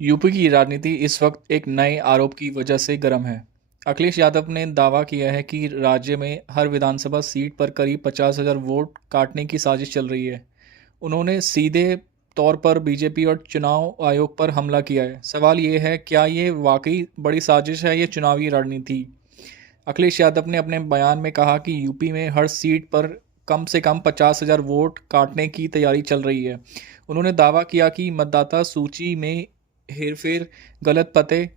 UP की राजनीति इस वक्त एक नए आरोप की वजह से गर्म है। अखिलेश यादव ने दावा किया है कि राज्य में हर विधानसभा सीट पर करीब 50,000 वोट काटने की साजिश चल रही है। उन्होंने सीधे तौर पर बीजेपी और चुनाव आयोग पर हमला किया है। सवाल ये है, क्या ये वाकई बड़ी साजिश है या चुनावी रणनीति? अखिलेश यादव ने अपने बयान में कहा कि यूपी में हर सीट पर कम से कम 50,000 वोट काटने की तैयारी चल रही है। उन्होंने दावा किया कि मतदाता सूची में हेरफेर, गलत पते,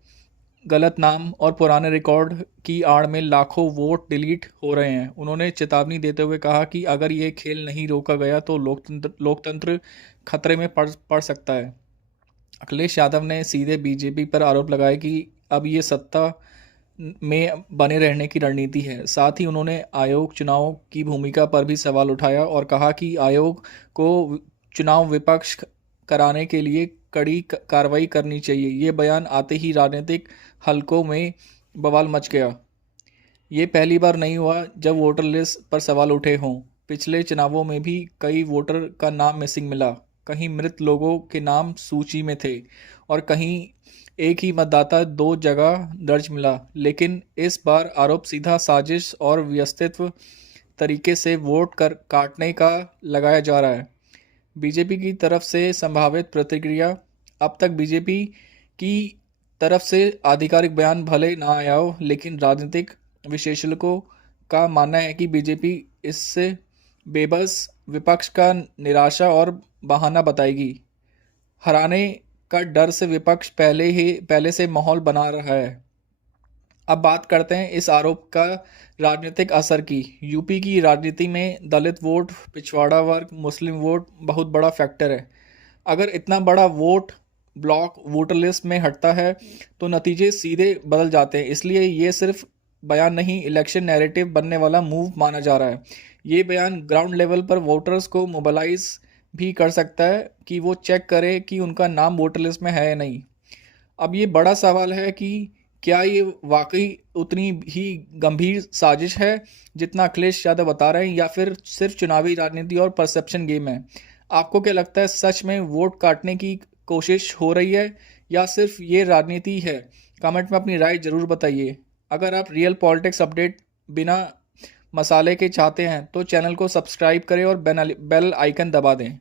गलत नाम और पुराने रिकॉर्ड की आड़ में लाखों वोट डिलीट हो रहे हैं। उन्होंने चेतावनी देते हुए कहा कि अगर ये खेल नहीं रोका गया तो लोकतंत्र खतरे में पड़ सकता है। अखिलेश यादव ने सीधे बीजेपी पर आरोप लगाया कि अब ये सत्ता में बने रहने की रणनीति है। साथ ही उन्होंने आयोग चुनाव की भूमिका पर भी सवाल उठाया और कहा कि आयोग को चुनाव विपक्ष कराने के लिए कड़ी कार्रवाई करनी चाहिए। ये बयान आते ही राजनीतिक हलकों में बवाल मच गया। ये पहली बार नहीं हुआ जब वोटर लिस्ट पर सवाल उठे हों। पिछले चुनावों में भी कई वोटर का नाम मिसिंग मिला। कहीं मृत लोगों के नाम सूची में थे और कहीं एक ही मतदाता दो जगह दर्ज मिला। लेकिन इस बार आरोप सीधा साजिश और व्यवस्थित तरीके से वोट कर काटने का लगाया जा रहा है। बीजेपी की तरफ से संभावित प्रतिक्रिया। अब तक बीजेपी की तरफ से आधिकारिक बयान भले ना आया हो, लेकिन राजनीतिक विशेषज्ञों का मानना है कि बीजेपी इससे बेबस विपक्ष का निराशा और बहाना बताएगी। हराने का डर से विपक्ष पहले से माहौल बना रहा है। अब बात करते हैं इस आरोप का राजनीतिक असर की। यूपी की राजनीति में दलित वोट, पिछवाड़ा वर्ग, मुस्लिम वोट बहुत बड़ा फैक्टर है। अगर इतना बड़ा वोट ब्लॉक वोटर लिस्ट में हटता है तो नतीजे सीधे बदल जाते हैं। इसलिए ये सिर्फ बयान नहीं, इलेक्शन नैरेटिव बनने वाला मूव माना जा रहा है। ये बयान ग्राउंड लेवल पर वोटर्स को मोबिलाइज भी कर सकता है कि वो चेक करे कि उनका नाम वोटर लिस्ट में है या नहीं। अब ये बड़ा सवाल है कि क्या ये वाकई उतनी ही गंभीर साजिश है जितना अखिलेश यादव बता रहे हैं, या फिर सिर्फ चुनावी राजनीति और परसेप्शन गेम है? आपको क्या लगता है, सच में वोट काटने की कोशिश हो रही है या सिर्फ ये राजनीति है? कमेंट में अपनी राय जरूर बताइए। अगर आप रियल पॉलिटिक्स अपडेट बिना मसाले के चाहते हैं तो चैनल को सब्सक्राइब करें और बेल आइकन दबा दें।